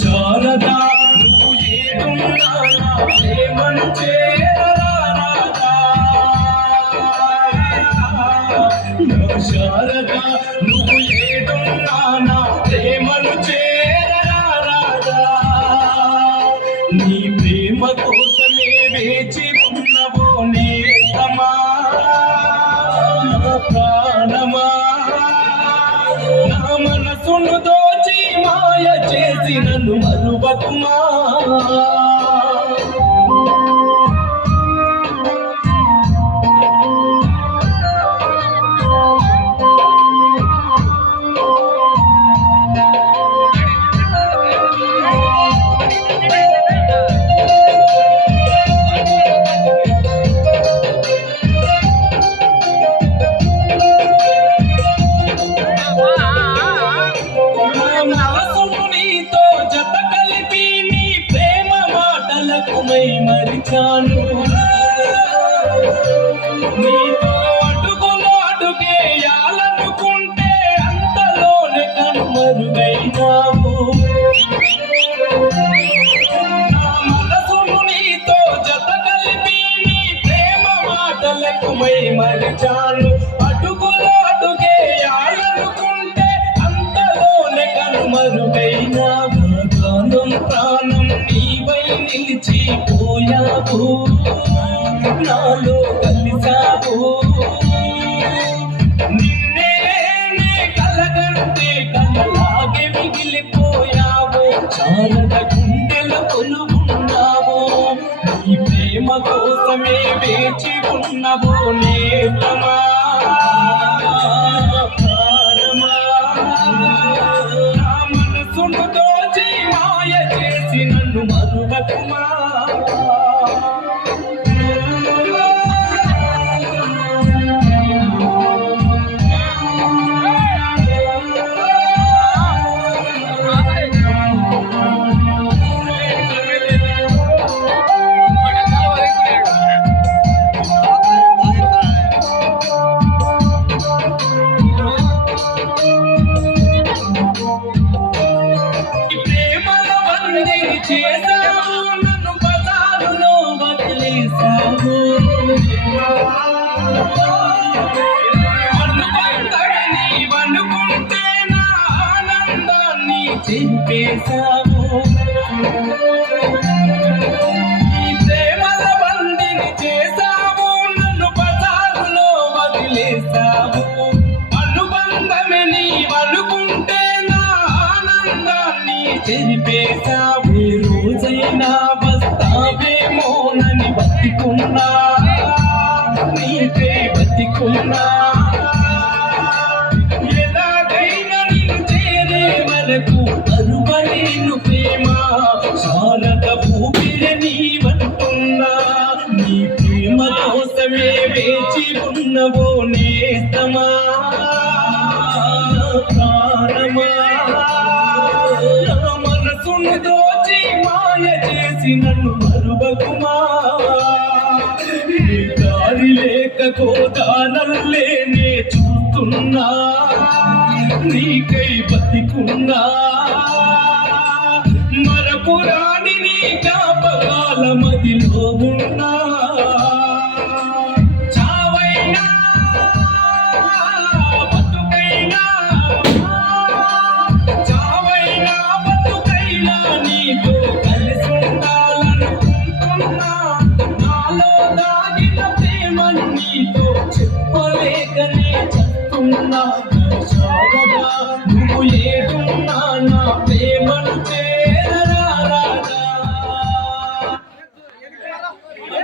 శారదా నువ్వు ఏడున్నా నా ప్రేమను చేరరాదా శారదా నువ్వు ఏడున్నా నా ప్రేమను చేరరాదా నీ ప్రేమ కోసమే వేచి ఉన్నవో నేస్తమా ప్రాణమా నా మనసును దోచి మాయ చేసి నన్ను మరువకుమా మరిచాను నీతో అడుగులో అడుగేయాలనుకుంటే అంతలోనే కనుమరుగైనావు నా మనసును నీతో జత కలిపి నీ ప్రేమ మాటలకు మరిచాను అడుగులో అడుగేయాలనుకుంటే అంతలోనే కనుమరుగైనావు గానం ప్రాణం నీవై నిలిచిపోయావు నాలో కలిసావు నిన్నే కలగంటే కలలాగే మిగిలిపోయావు చాలద గుండెల కొలువున్నావు నీ ప్రేమ కోసమే వేచి ఉన్నవో నేస్తమా ప్రాణమా నా మనసును దోచి మాయ చేసి నన్ను మరువకుమా చేసావు నన్ను బజారులో వదిలేసావు నీవనుకుంటే నా ఆనందాన్ని చింపేశావు నీ ప్రేమల బండిని చేసావు నన్ను బజారులో వదిలేసావు అనుబంధమే నీవనుకుంటే నా ఆనందాన్ని చెరిపేశావు రోజైనా వస్తావేమోనని బతికున్నా నీకే బతికున్నా ఎలాగైనా నిన్ను చేరే వరకు అరువలేను ప్రేమ శారద ఊపిరి నీవంటున్నా నీ ప్రేమ కోసమే వేచి ఉన్నవో నేస్తమా ప్రాణమా మనసును దోచి మాయ చేసి నన్ను మరువకుమా దారి లేక కోదానల్లే నే చూస్తున్నా నీకై బతికున్నా మరపురాని నీ జ్ఞాపకాల మదిలో ఉన్నా చావైనా బతుకైనా నీతో కలిసి ఉండాలనుకుంటున్నా నాలో దాగిన ప్రేమను నీతో చెప్పలేకనే చెప్తున్నా శారదా నువ్వు ఏడున్నా నా ప్రేమ